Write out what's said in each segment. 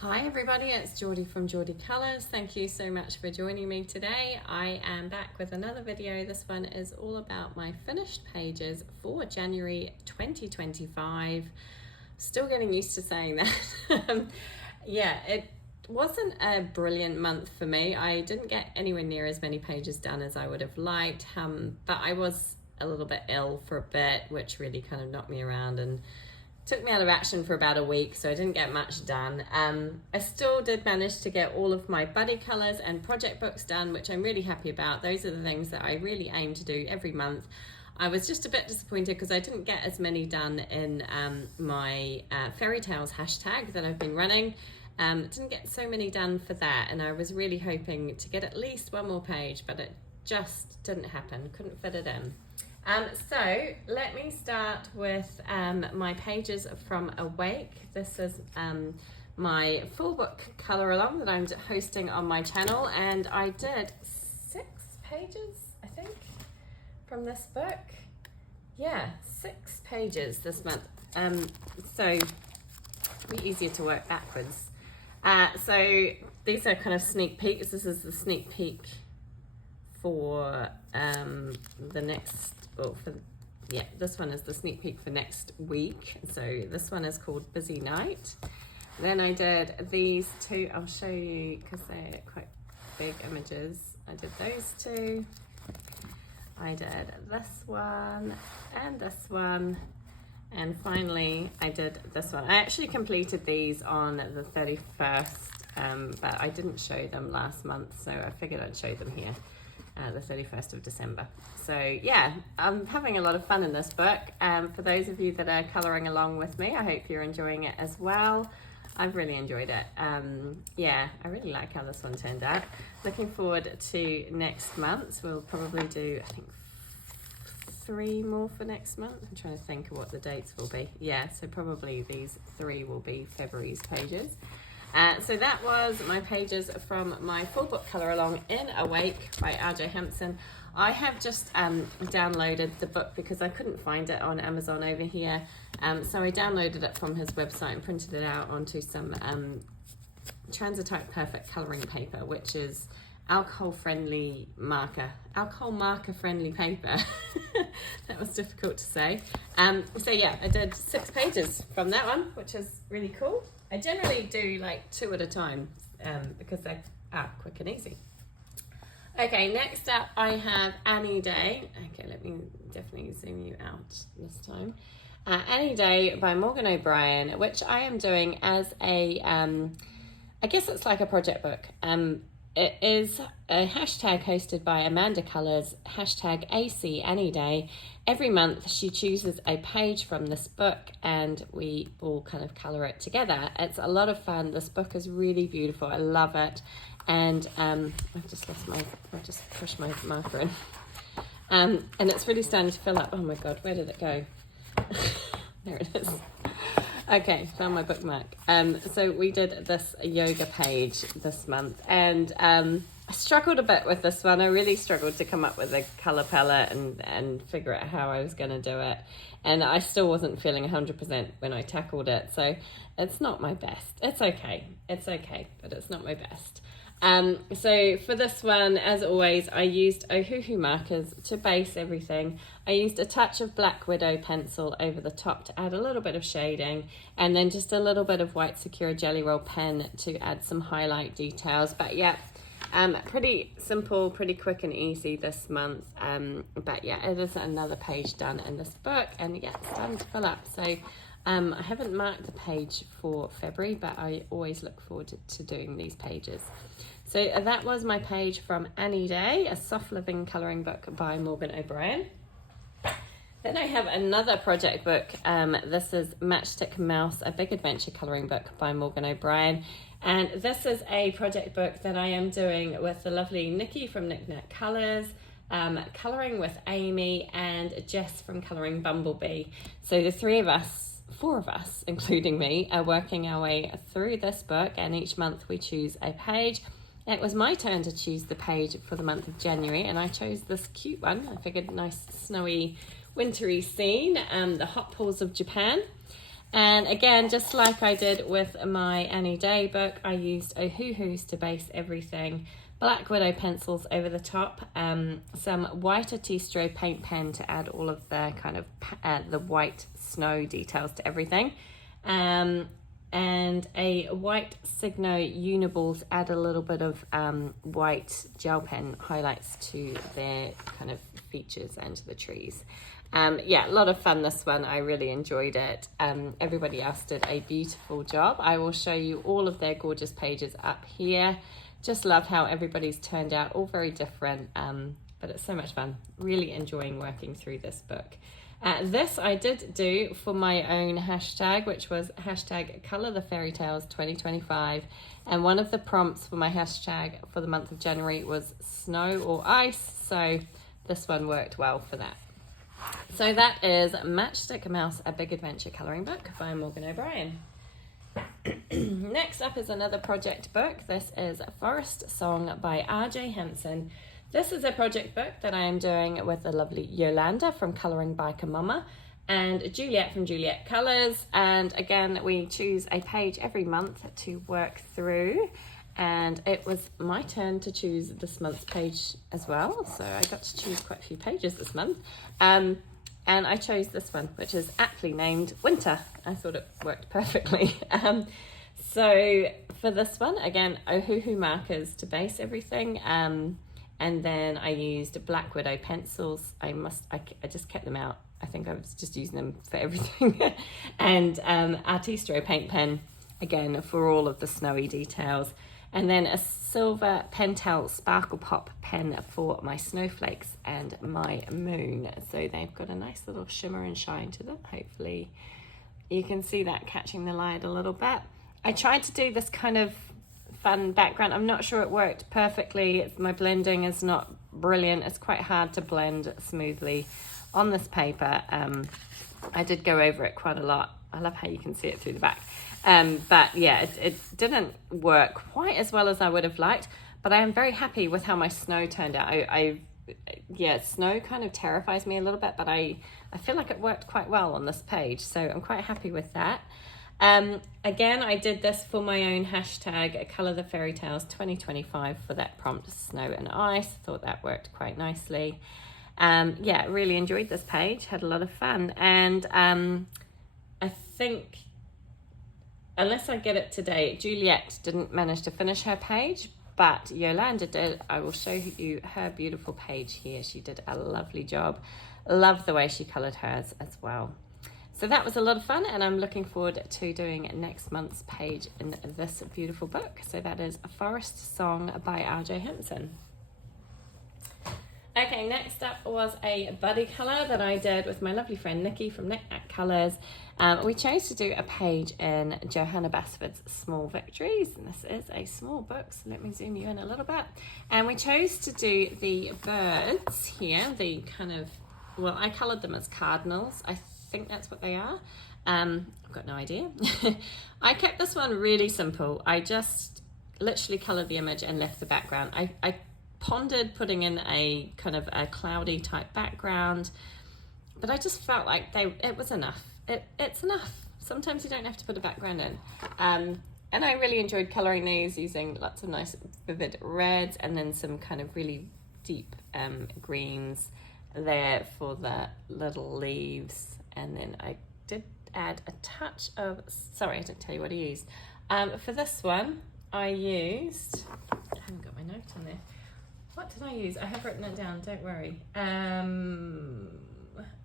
Hi everybody, it's Geordie from Geordie Colours. Thank you so much for joining me today. I am back with another video. This one is all about my finished pages for January 2025. Still getting used to saying that. Yeah, it wasn't a brilliant month for me. I didn't get anywhere near as many pages done as I would have liked, but I was a little bit ill for a bit, which really kind of knocked me around and took me out of action for about a week, so I didn't get much done. I still did manage to get all of my buddy colours and project books done, which I'm really happy about. Those are the things that I really aim to do every month. I was just a bit disappointed because I didn't get as many done in my fairy tales hashtag that I've been running. Didn't get so many done for that, and I was really hoping to get at least one more page, but it just didn't happen. Couldn't fit it in. So let me start with my pages from Awake. This is my full book colour along that I'm hosting on my channel, and I did 6 pages, I think, from this book. Yeah, 6 pages this month. So it'll be easier to work backwards. So these are kind of sneak peeks. This is the sneak peek for the next, this one is the sneak peek for next week. So this one is called Busy Night. Then I did these 2, I'll show you because they're quite big images. I did those 2. I did this one and this one. And finally I did this one. I actually completed these on the 31st, but I didn't show them last month, so I figured I'd show them here. The 31st of December. So yeah, I'm having a lot of fun in this book. For those of you that are colouring along with me, I hope you're enjoying it as well. I've really enjoyed it. Yeah, I really like how this one turned out. Looking forward to next month. We'll probably do, I think, 3 more for next month. I'm trying to think of what the dates will be. Yeah, so probably these 3 will be February's pages. So that was my pages from my full book colour along in Awake by RJ Hampson. I have just downloaded the book because I couldn't find it on Amazon over here. So I downloaded it from his website and printed it out onto some Transitote Perfect colouring paper, which is alcohol marker friendly paper. That was difficult to say. So yeah, I did 6 pages from that one, which is really cool. I generally do like 2 at a time because they are quick and easy. Okay, next up I have Any Day. Okay, let me definitely zoom you out this time. Any Day by Morgan O'Brien, which I am doing as a, I guess it's like a project book. It is a hashtag hosted by Amanda Colours, hashtag AC Any Day. Every month she chooses a page from this book and we all kind of colour it together. It's a lot of fun. This book is really beautiful. I love it. And I've just pushed my marker in. And it's really starting to fill up. Oh my God, where did it go? There it is. Okay, found my bookmark. So we did this yoga page this month, and I struggled a bit with this one. I really struggled to come up with a colour palette and figure out how I was going to do it. And I still wasn't feeling 100% when I tackled it, so it's not my best. It's okay, but it's not my best. So for this one, as always, I used Ohuhu markers to base everything. I used a touch of Black Widow pencil over the top to add a little bit of shading, and then just a little bit of White Secure Jelly Roll pen to add some highlight details. But yeah, pretty simple, pretty quick and easy this month. But yeah, it is another page done in this book, and yeah, it's starting to fill up. So I haven't marked the page for February, but I always look forward to doing these pages. So that was my page from Any Day, a soft living colouring book by Morgan O'Brien. Then I have another project book. This is Matchstick Mouse, a big adventure colouring book by Morgan O'Brien. And this is a project book that I am doing with the lovely Nikki from Knick Knack Colours, colouring with Amy and Jess from Colouring Bumblebee. So the 4 of us, including me, are working our way through this book, and each month we choose a page. It was my turn to choose the page for the month of January, and I chose this cute one. I figured nice, snowy, wintry scene, the hot pools of Japan. And again, just like I did with my Any Day book, I used Ohuhus to base everything. Black Widow pencils over the top, some white Artistro paint pen to add all of the kind of the white snow details to everything. And a white Signo Uniball to add a little bit of white gel pen highlights to their kind of features and to the trees. Yeah, a lot of fun, this one. I really enjoyed it. Everybody else did a beautiful job. I will show you all of their gorgeous pages up here. Just love how everybody's turned out, all very different, but it's so much fun. Really enjoying working through this book. This I did do for my own hashtag, which was hashtag Colour the Fairy Tales 2025. And one of the prompts for my hashtag for the month of January was snow or ice. So this one worked well for that. So that is Matchstick Mouse, A Big Adventure Colouring Book by Morgan O'Brien. Next up is another project book. This is Forest Song by R.J. Hampson. This is a project book that I am doing with the lovely Yolanda from Colouring Biker Mama and Juliet from Juliet Colours. And again, we choose a page every month to work through. And it was my turn to choose this month's page as well. So I got to choose quite a few pages this month. And I chose this one, which is aptly named Winter. I thought it worked perfectly. So for this one, again, Ohuhu markers to base everything. And then I used Black Widow pencils. I just kept them out. I think I was just using them for everything. And Artistro paint pen, again, for all of the snowy details. And then a silver Pentel Sparkle Pop pen for my snowflakes and my moon. So they've got a nice little shimmer and shine to them. Hopefully you can see that catching the light a little bit. I tried to do this kind of fun background. I'm not sure it worked perfectly. My blending is not brilliant. It's quite hard to blend smoothly on this paper. I did go over it quite a lot. I love how you can see it through the back. But yeah, it didn't work quite as well as I would have liked, but I am very happy with how my snow turned out. Yeah, snow kind of terrifies me a little bit, but I feel like it worked quite well on this page, so I'm quite happy with that. Again, I did this for my own hashtag Colour the Fairy Tales 2025 for that prompt, snow and ice. Thought that worked quite nicely. Yeah, really enjoyed this page, had a lot of fun. And I think, unless I get it today, Juliet didn't manage to finish her page, but Yolanda did. I will show you her beautiful page here. She did a lovely job. Love the way she coloured hers as well. So that was a lot of fun, and I'm looking forward to doing next month's page in this beautiful book. So that is A Forest Song by R.J. Hampson. Okay, next up was a buddy colour that I did with my lovely friend Nikki from Knick Knack Colours. We chose to do a page in Johanna Basford's Small Victories, and this is a small book, so let me zoom you in a little bit. And we chose to do the birds here, the kind of, well, I coloured them as cardinals. I think that's what they are. I've got no idea. I kept this one really simple. I just literally coloured the image and left the background. I pondered putting in a kind of a cloudy type background, but I just felt like it was enough. It's enough. Sometimes you don't have to put a background in. And I really enjoyed colouring these using lots of nice vivid reds and then some kind of really deep greens there for the little leaves. And then I did add a touch of, sorry, I didn't tell you what I used. For this one, I used, I haven't got my notes on there. What did I use? I have written it down, don't worry.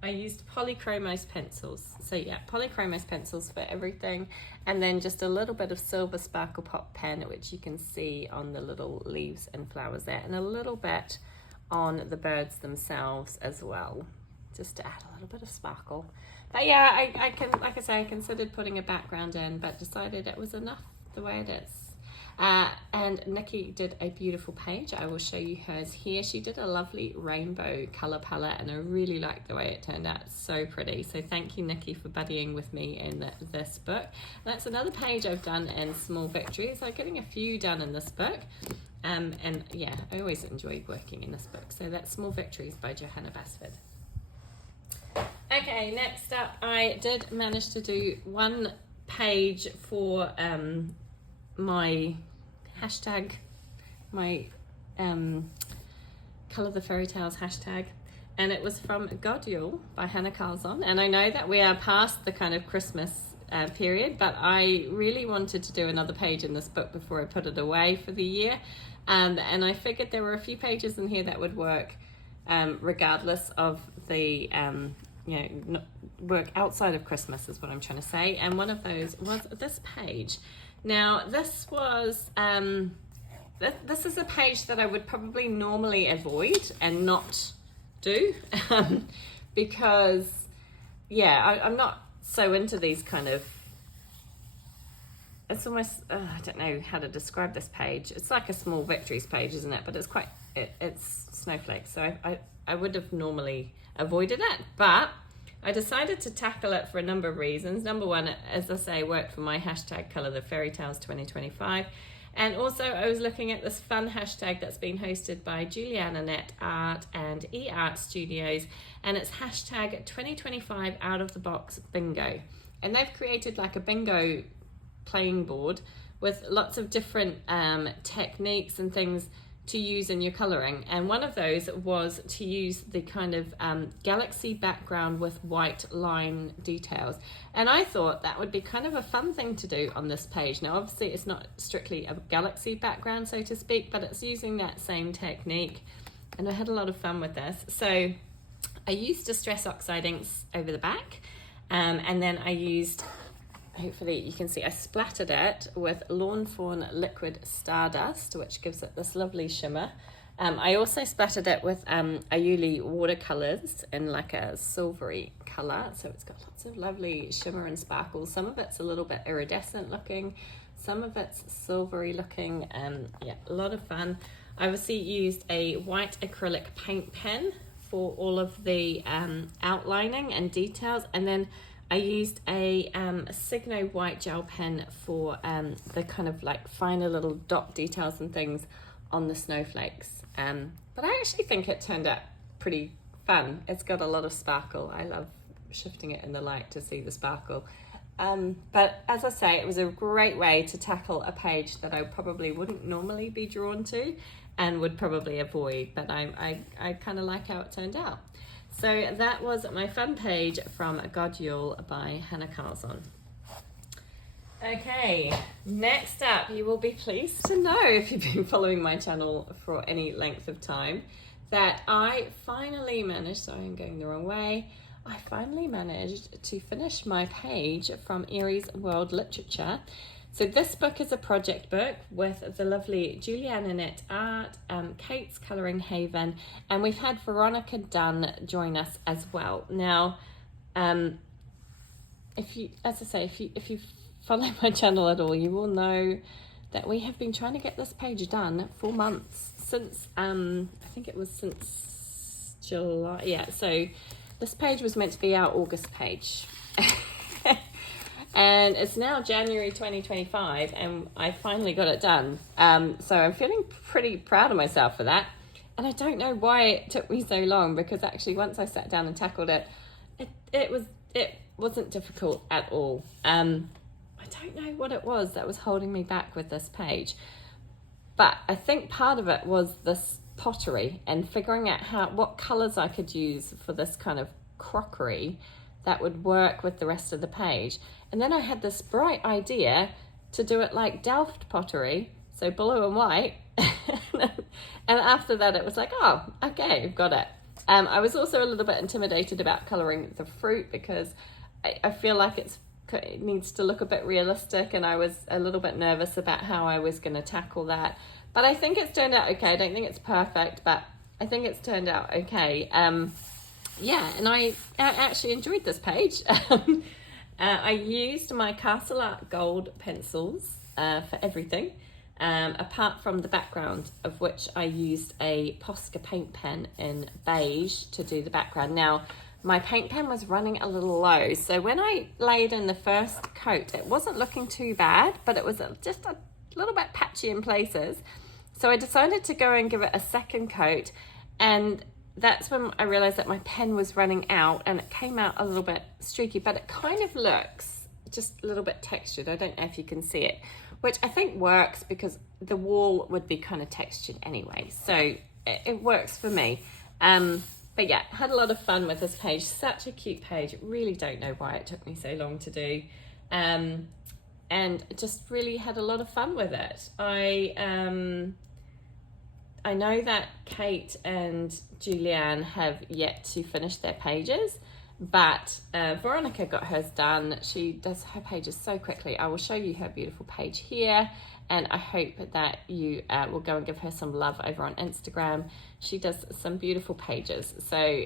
I used Polychromos pencils. So yeah, Polychromos pencils for everything. And then just a little bit of silver Sparkle Pop pen, which you can see on the little leaves and flowers there. And a little bit on the birds themselves as well, just to add a little bit of sparkle. But yeah, I can, like I say, I considered putting a background in, but decided it was enough the way it is. And Nikki did a beautiful page. I will show you hers here. She did a lovely rainbow colour palette, and I really liked the way it turned out. It's so pretty. So thank you, Nikki, for buddying with me in this book. That's another page I've done in Small Victories. I'm getting a few done in this book. And yeah, I always enjoy working in this book. So that's Small Victories by Johanna Basford. Okay, next up, I did manage to do one page for my hashtag, my Colour the Fairy Tales hashtag, and it was from God Yule by Hannah Carlson. And I know that we are past the kind of Christmas period, but I really wanted to do another page in this book before I put it away for the year, and I figured there were a few pages in here that would work regardless of the work outside of Christmas is what I'm trying to say. And one of those was this page. Now this was this is a page that I would probably normally avoid and not do because I'm not so into these kind of, it's almost I don't know how to describe this page. It's like a small Victories page, isn't it? But it's quite it's snowflakes, so I would have normally avoided it, but I decided to tackle it for a number of reasons. Number one, as I say, worked for my hashtag Colour the Fairy Tales 2025. And also I was looking at this fun hashtag that's been hosted by Juliana Net Art and eArt Studios, and it's hashtag 2025 Out of the Box Bingo. And they've created like a bingo playing board with lots of different techniques and things to use in your colouring, and one of those was to use the kind of galaxy background with white line details, and I thought that would be kind of a fun thing to do on this page. Now obviously it's not strictly a galaxy background, so to speak, but it's using that same technique, and I had a lot of fun with this. So I used Distress Oxide inks over the back, and then I used, hopefully you can see, I splattered it with Lawn Fawn Liquid Stardust, which gives it this lovely shimmer. I also splattered it with Ayuli watercolors in like a silvery color, so it's got lots of lovely shimmer and sparkles. Some of it's a little bit iridescent looking, some of it's silvery looking, and yeah, a lot of fun. I obviously used a white acrylic paint pen for all of the outlining and details, and then I used a Signo white gel pen for the kind of like finer little dot details and things on the snowflakes. But I actually think it turned out pretty fun. It's got a lot of sparkle. I love shifting it in the light to see the sparkle. But as I say, it was a great way to tackle a page that I probably wouldn't normally be drawn to and would probably avoid, but I kind of like how it turned out. So that was my fun page from God Yule by Hannah Carlson. Okay, next up, you will be pleased to know, if you've been following my channel for any length of time, that I finally managed, sorry I'm going the wrong way, I finally managed to finish my page from Aries World Literature. So this book is a project book with the lovely Juliana Net Art, KatesColouringHaven, and we've had Veronica Dunn join us as well. Now, if you follow my channel at all, you will know that we have been trying to get this page done for months, since I think it was since July. Yeah, so this page was meant to be our August page. And it's now January 2025 and I finally got it done. So I'm feeling pretty proud of myself for that. And I don't know why it took me so long, because actually once I sat down and tackled it, it wasn't difficult at all. I don't know what it was that was holding me back with this page. But I think part of it was this pottery and figuring out what colours I could use for this kind of crockery that would work with the rest of the page. And then I had this bright idea to do it like Delft pottery, so blue and white. And after that it was like, oh, okay, I've got it. I was also a little bit intimidated about colouring the fruit, because I feel like it needs to look a bit realistic, and I was a little bit nervous about how I was going to tackle that. But I think it's turned out okay. I don't think it's perfect, but I think it's turned out okay. Yeah, and I actually enjoyed this page. I used my Castle Art Gold pencils for everything, apart from the background, of which I used a Posca paint pen in beige to do the background. Now, my paint pen was running a little low, so when I laid in the first coat, it wasn't looking too bad, but it was just a little bit patchy in places. So I decided to go and give it a second coat, and that's when I realized that my pen was running out, and it came out a little bit streaky, but it kind of looks just a little bit textured. I don't know if you can see it, which I think works because the wall would be kind of textured anyway. So it works for me. But yeah, had a lot of fun with this page. Such a cute page. Really don't know why it took me so long to do. And just really had a lot of fun with it. I know that Kate and Julianne have yet to finish their pages, but Veronica got hers done. She does her pages so quickly. I will show you her beautiful page here, and I hope that you will go and give her some love over on Instagram. She does some beautiful pages. So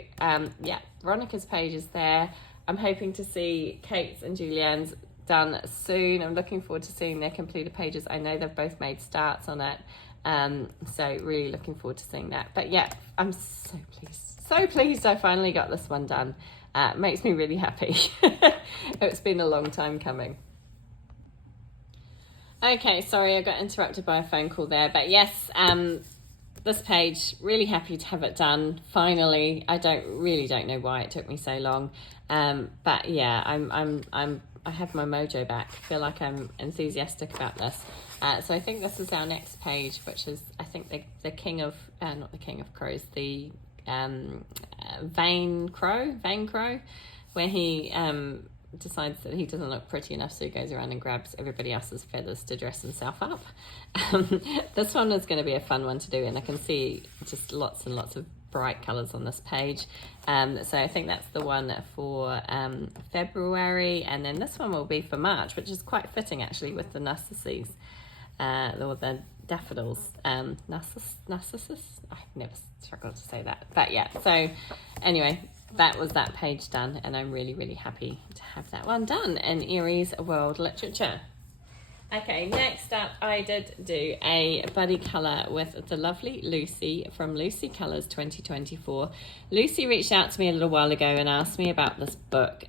yeah, Veronica's page is there. I'm hoping to see Kate's and Julianne's done soon. I'm looking forward to seeing their completed pages. I know they've both made starts on it. So really looking forward to seeing that. But yeah, I'm so pleased I finally got this one done. Makes me really happy. It's been a long time coming. Okay, sorry, I got interrupted by a phone call there, but yes, this page, really happy to have it done finally. I really don't know why it took me so long, but yeah, I have my mojo back. I feel like I'm enthusiastic about this. So I think this is our next page, which is, I think, the king of, not the king of crows, the vain crow, where he decides that he doesn't look pretty enough, so he goes around and grabs everybody else's feathers to dress himself up. This one is going to be a fun one to do, and I can see just lots and lots of bright colours on this page. So I think that's the one for February, and then this one will be for March, which is quite fitting actually with the narcissus, or the daffodils. Narcissus? I've never struggled to say that, but yeah. So anyway, that was that page done, and I'm really, really happy to have that one done in Aries World Literature. Okay, next up, I did do a buddy colour with the lovely Lucy from Lucy Colours 2024. Lucy reached out to me a little while ago and asked me about this book.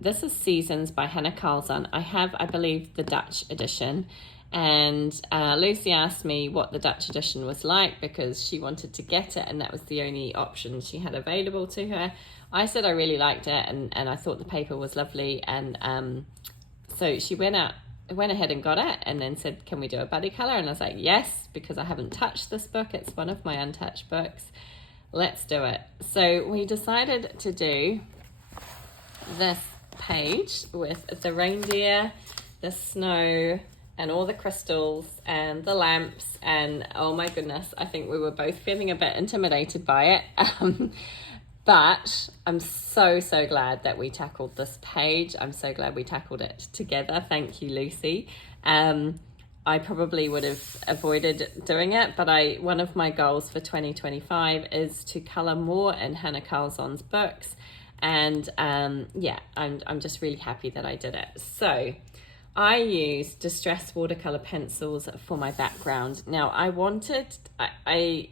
This is Seasons by Hannah Carlson. I have, I believe, the Dutch edition. And Lucy asked me what the Dutch edition was like because she wanted to get it, and that was the only option she had available to her. I said I really liked it, and I thought the paper was lovely. And so she went ahead and got it, and then said, can we do a buddy colour? And I was like, yes, because I haven't touched this book. It's one of my untouched books. Let's do it. So we decided to do this page with the reindeer, the snow, and all the crystals and the lamps, and oh my goodness, I think we were both feeling a bit intimidated by it. But I'm so glad that we tackled this page. I'm so glad we tackled it together. Thank you, Lucy. I probably would have avoided doing it, but one of my goals for 2025 is to colour more in Hannah Carlson's books. And yeah, I'm just really happy that I did it. So I used distress watercolor pencils for my background. Now I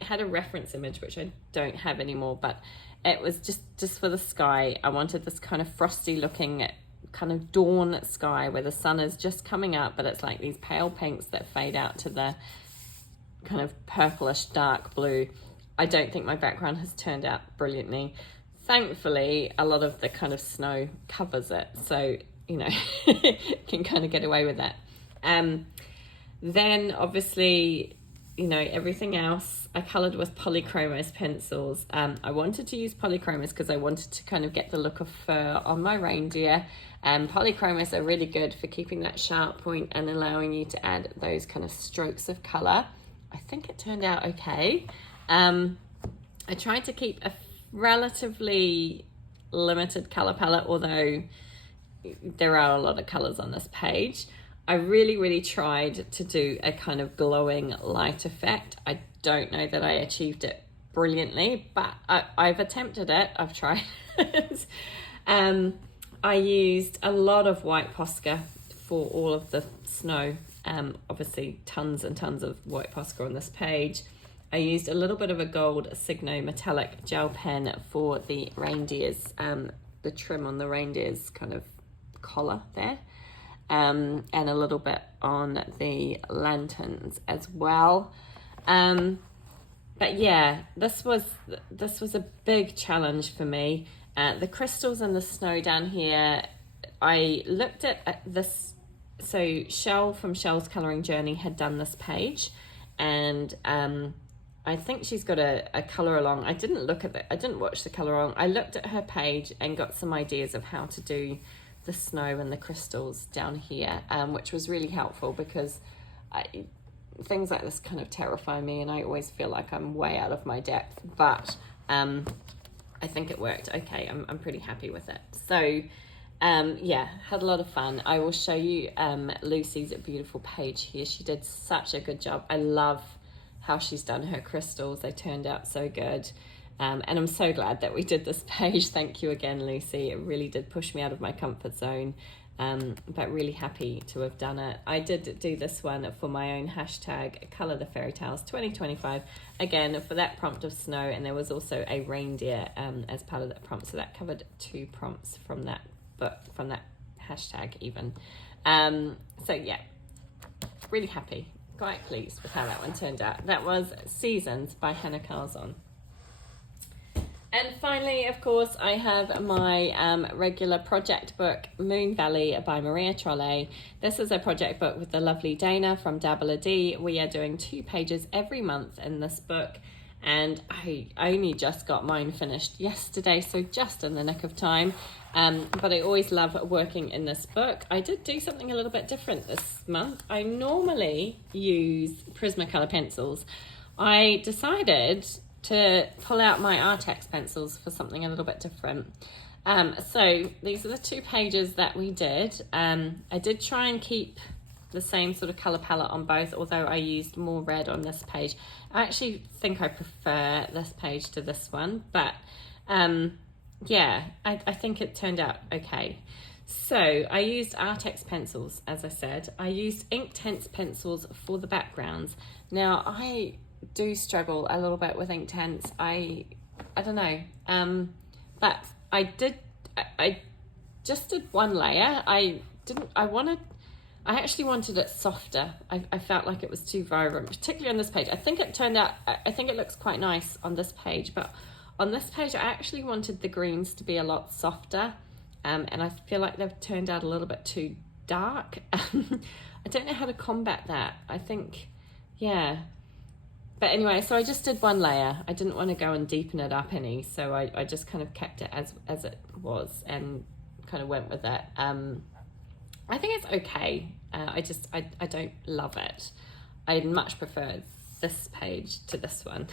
had a reference image, which I don't have anymore, but it was just for the sky. I wanted this kind of frosty looking kind of dawn sky where the sun is just coming up, but it's like these pale pinks that fade out to the kind of purplish dark blue. I don't think my background has turned out brilliantly. Thankfully, a lot of the kind of snow covers it, so you know, can kind of get away with that. Then obviously, you know, everything else I coloured with polychromos pencils. I wanted to use polychromos because I wanted to kind of get the look of fur on my reindeer. Polychromos are really good for keeping that sharp point and allowing you to add those kind of strokes of colour. I think it turned out okay. I tried to keep a relatively limited colour palette, although there are a lot of colours on this page. I really tried to do a kind of glowing light effect. I don't know that I achieved it brilliantly, but I've attempted it. I've tried it. I used a lot of white Posca for all of the snow. Obviously tons and tons of white Posca on this page. I used a little bit of a gold Signo metallic gel pen for the reindeers, the trim on the reindeers kind of collar there, and a little bit on the lanterns as well. But but yeah, this was a big challenge for me. The crystals and the snow down here, I looked at this. So Shell from Shell's Colouring Journey had done this page, and I think she's got a colour along. I didn't watch the colour along. I looked at her page and got some ideas of how to do the snow and the crystals down here, which was really helpful, because things like this kind of terrify me, and I always feel like I'm way out of my depth, but I think it worked okay. I'm pretty happy with it. So yeah, had a lot of fun. I will show you Lucy's beautiful page here. She did such a good job. I love how she's done her crystals. They turned out so good. And I'm so glad that we did this page. Thank you again, Lucy. It really did push me out of my comfort zone, but really happy to have done it. I did do this one for my own hashtag, Colour the Fairy Tales 2025, again for that prompt of snow, and there was also a reindeer as part of that prompt, so that covered 2 prompts from that book, from that hashtag even. So yeah, really happy, quite pleased with how that one turned out. That was Seasons by Hannah Carzon. And finally, of course, I have my regular project book, Moon Valley by Maria Trolle. This is a project book with the lovely Dana from Dabble D. We are doing 2 pages every month in this book, and I only just got mine finished yesterday, so just in the nick of time. But I always love working in this book. I did do something a little bit different this month. I normally use Prismacolor pencils. I decided to pull out my Artex pencils for something a little bit different. So these are the 2 pages that we did. I did try and keep the same sort of colour palette on both, although I used more red on this page. I actually think I prefer this page to this one, but yeah, I think it turned out okay. So I used Artex pencils, as I said. I used Inktense pencils for the backgrounds. Now, I do struggle a little bit with Inktense. I don't know, but I just did 1 layer. I actually wanted it softer. I felt like it was too vibrant, particularly on this page. I think it looks quite nice on this page, but on this page I actually wanted the greens to be a lot softer, and I feel like they've turned out a little bit too dark. I don't know how to combat that. I think, yeah. But anyway, so I just did 1 layer. I didn't want to go and deepen it up any, so I just kind of kept it as it was and kind of went with it. I think it's okay. I don't love it. I'd much prefer this page to this one.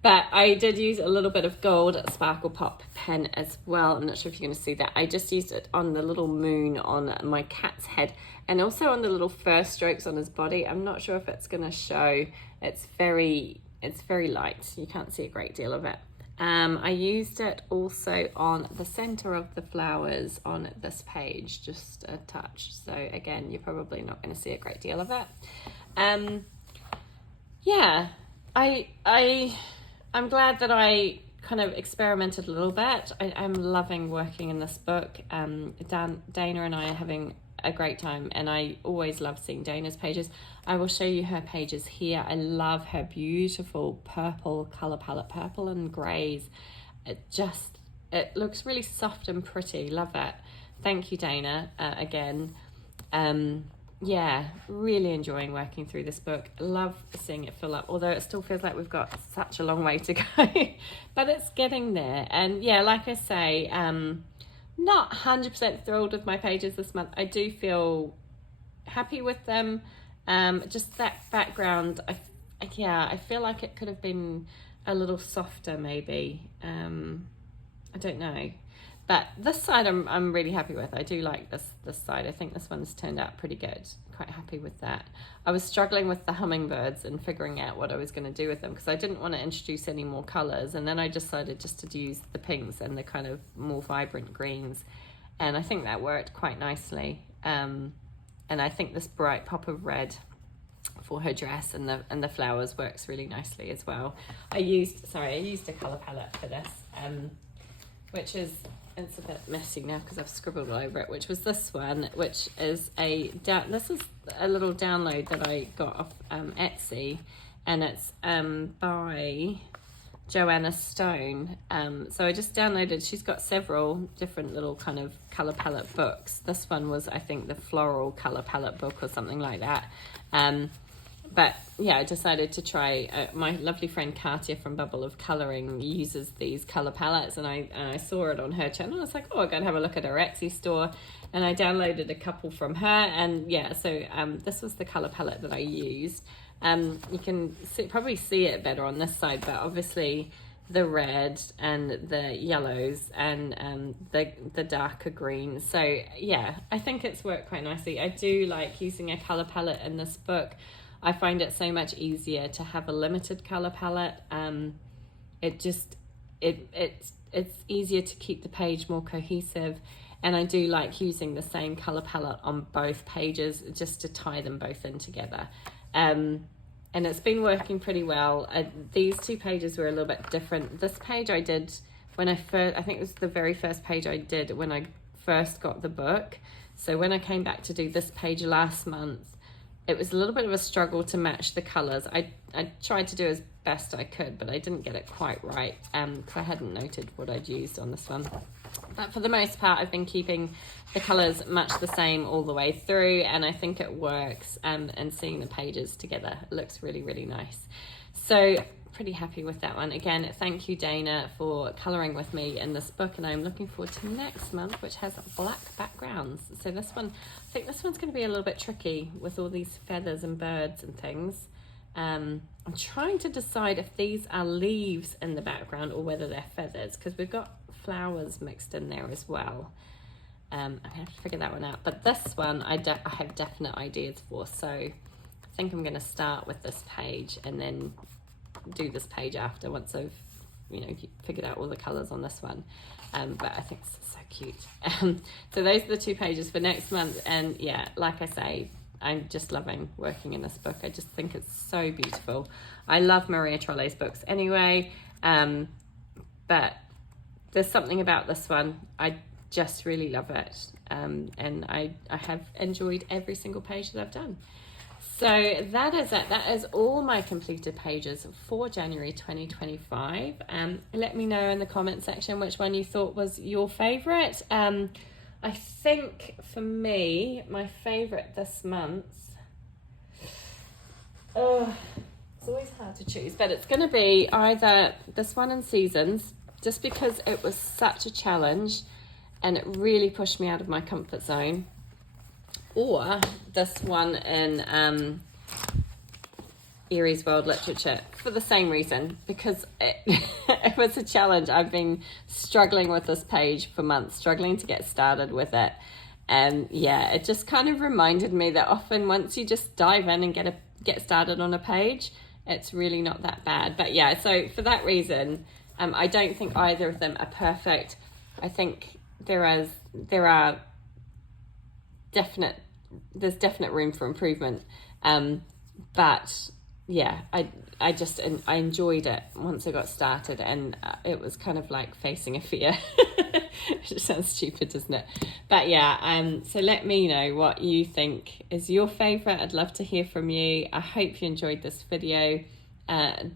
But I did use a little bit of gold Sparkle Pop pen as well. I'm not sure if you're going to see that. I just used it on the little moon on my cat's head, and also on the little fur strokes on his body. I'm not sure if it's going to show. It's very light. You can't see a great deal of it. I used it also on the center of the flowers on this page, just a touch. So again, you're probably not going to see a great deal of it. Yeah, I'm glad that I kind of experimented a little bit. I'm loving working in this book. Dana and I are having a great time, and I always love seeing Dana's pages. I will show you her pages here. I love her beautiful purple color palette, purple and grays. It looks really soft and pretty. Love it. Thank you, Dana, again. Yeah, really enjoying working through this book. Love seeing it fill up, although it still feels like we've got such a long way to go, but it's getting there. And yeah, like I say, not 100% thrilled with my pages this month. I do feel happy with them. Just that background, I feel like it could have been a little softer maybe. I don't know. But this side I'm really happy with. I do like this side. I think this one's turned out pretty good. Quite happy with that. I was struggling with the hummingbirds and figuring out what I was going to do with them, because I didn't want to introduce any more colours, and then I decided just to use the pinks and the kind of more vibrant greens, and I think that worked quite nicely. And I think this bright pop of red for her dress and the flowers works really nicely as well. I used a colour palette for this, which is, it's a bit messy now because I've scribbled all over it, which was this one, which is this is a little download that I got off Etsy, and it's by Joanna Stone. So I just downloaded, she's got several different little kind of color palette books. This one was, I think, the floral color palette book or something like that. But yeah, I decided to try, my lovely friend Katia from Bubble of Colouring uses these colour palettes, and I saw it on her channel. I was like, oh, I'm going to have a look at her Etsy store, and I downloaded a couple from her, and yeah, so this was the colour palette that I used. You can probably see it better on this side, but obviously the red and the yellows and the darker green. So yeah, I think it's worked quite nicely. I do like using a colour palette in this book. I find it so much easier to have a limited color palette. It's easier to keep the page more cohesive, and I do like using the same color palette on both pages just to tie them both in together. And it's been working pretty well. These two pages were a little bit different. This page I did when I think it was the very first page I did when I first got the book. So when I came back to do this page last month, it was a little bit of a struggle to match the colours. I tried to do as best I could, but I didn't get it quite right because I hadn't noted what I'd used on this one. But for the most part, I've been keeping the colours much the same all the way through, and I think it works. And seeing the pages together, it looks really, really nice. So pretty happy with that one. Again, thank you, Dana, for colouring with me in this book, and I'm looking forward to next month, which has black backgrounds. So this one, I think this one's going to be a little bit tricky with all these feathers and birds and things. I'm trying to decide if these are leaves in the background or whether they're feathers, because we've got flowers mixed in there as well. I'm going to have to figure that one out. But this one I have definite ideas for, so I think I'm going to start with this page and then do this page after, once I've figured out all the colors on this one. But I think it's so cute. So those are the two pages for next month, and yeah, like I say, I'm just loving working in this book. I just think it's so beautiful. I love Maria Trolle's books anyway, but there's something about this one, I just really love it, and I have enjoyed every single page that I've done. So that is it. That is all my completed pages for January 2025. Let me know in the comment section which one you thought was your favourite. I think for me, my favourite this month, it's always hard to choose, but it's going to be either this one in Seasons, just because it was such a challenge and it really pushed me out of my comfort zone, or this one in Aries World Literature, for the same reason, because it was a challenge. I've been struggling with this page for months, struggling to get started with it. And yeah, it just kind of reminded me that often once you just dive in and get started on a page, it's really not that bad. But yeah, so for that reason, I don't think either of them are perfect. I think there's definite room for improvement, but yeah, I enjoyed it once I got started, and it was kind of like facing a fear. Which sounds stupid, doesn't it? But yeah, so let me know what you think is your favorite. I'd love to hear from you. I hope you enjoyed this video.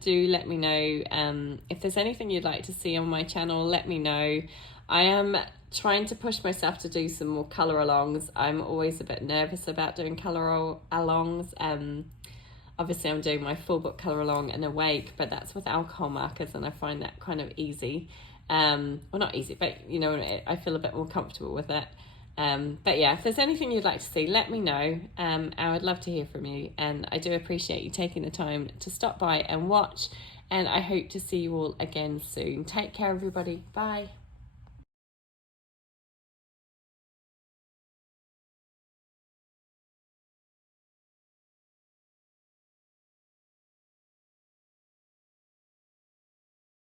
Do let me know if there's anything you'd like to see on my channel. Let me know. I am trying to push myself to do some more colour alongs. I'm always a bit nervous about doing colour alongs. Obviously I'm doing my full book colour along in Awake, but that's with alcohol markers, and I find that kind of easy. Well, not easy, but I feel a bit more comfortable with it. But yeah, if there's anything you'd like to see, let me know. I would love to hear from you, and I do appreciate you taking the time to stop by and watch, and I hope to see you all again soon. Take care, everybody. Bye.